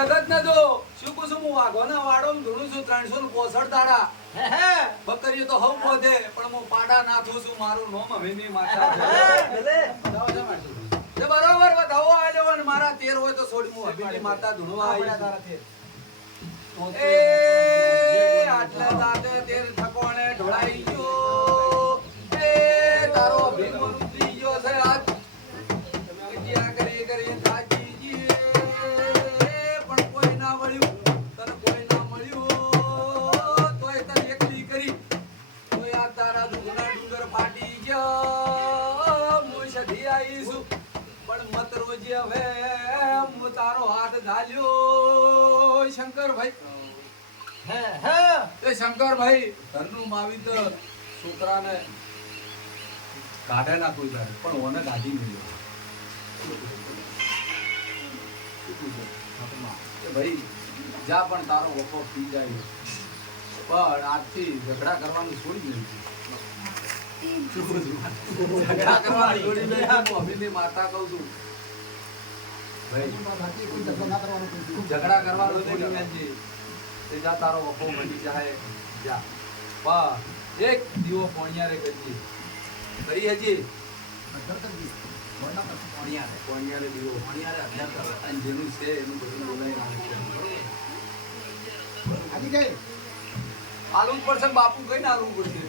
જગત ને જો શું કહું છું હું વાઘો ના વાડો ધૂણું છું ત્રણસો ને પોસઠ હે બકરીઓ તો હવ પોધે પણ હું પાડા નાથું છું મારું નોમ હવેની માતા છે. ભલે. તે બરોબર બતાવો આલ્યો મારા તેર હોય તો છોડી હું હવેની માતા ધૂણવા આવી છું. એ આટલા દાંતે તેર ઠકોણે ઢોળાઈ ગયો. એ તારો અભિમન આ તારા દુઃખના ડુંગર ફાટી ગયા. હું સધી આવી પણ મત રોજે હવે હું તારો હાથ ઝાલ્યો શંકરભાઈ. હે હે. એ શંકરભાઈ ઘરનું માવી તો છોકરાને કાઢે નાખવું તારે પણ ઓને કાઢી મળ્યો. ભાઈ જા પણ તારો વફો પી જાય. પણ આજથી ઝઘડા કરવાનું છોડી જા પા એક દીવો પોણિયારે કરજે કરી હજી? પોણિયારે પોણિયારે દીવો, પોણિયારે અભ્યાસ જેનું છે એનું બધું બોલાવી? આલવું પડશે બાપુ કઈ આલવું પડશે?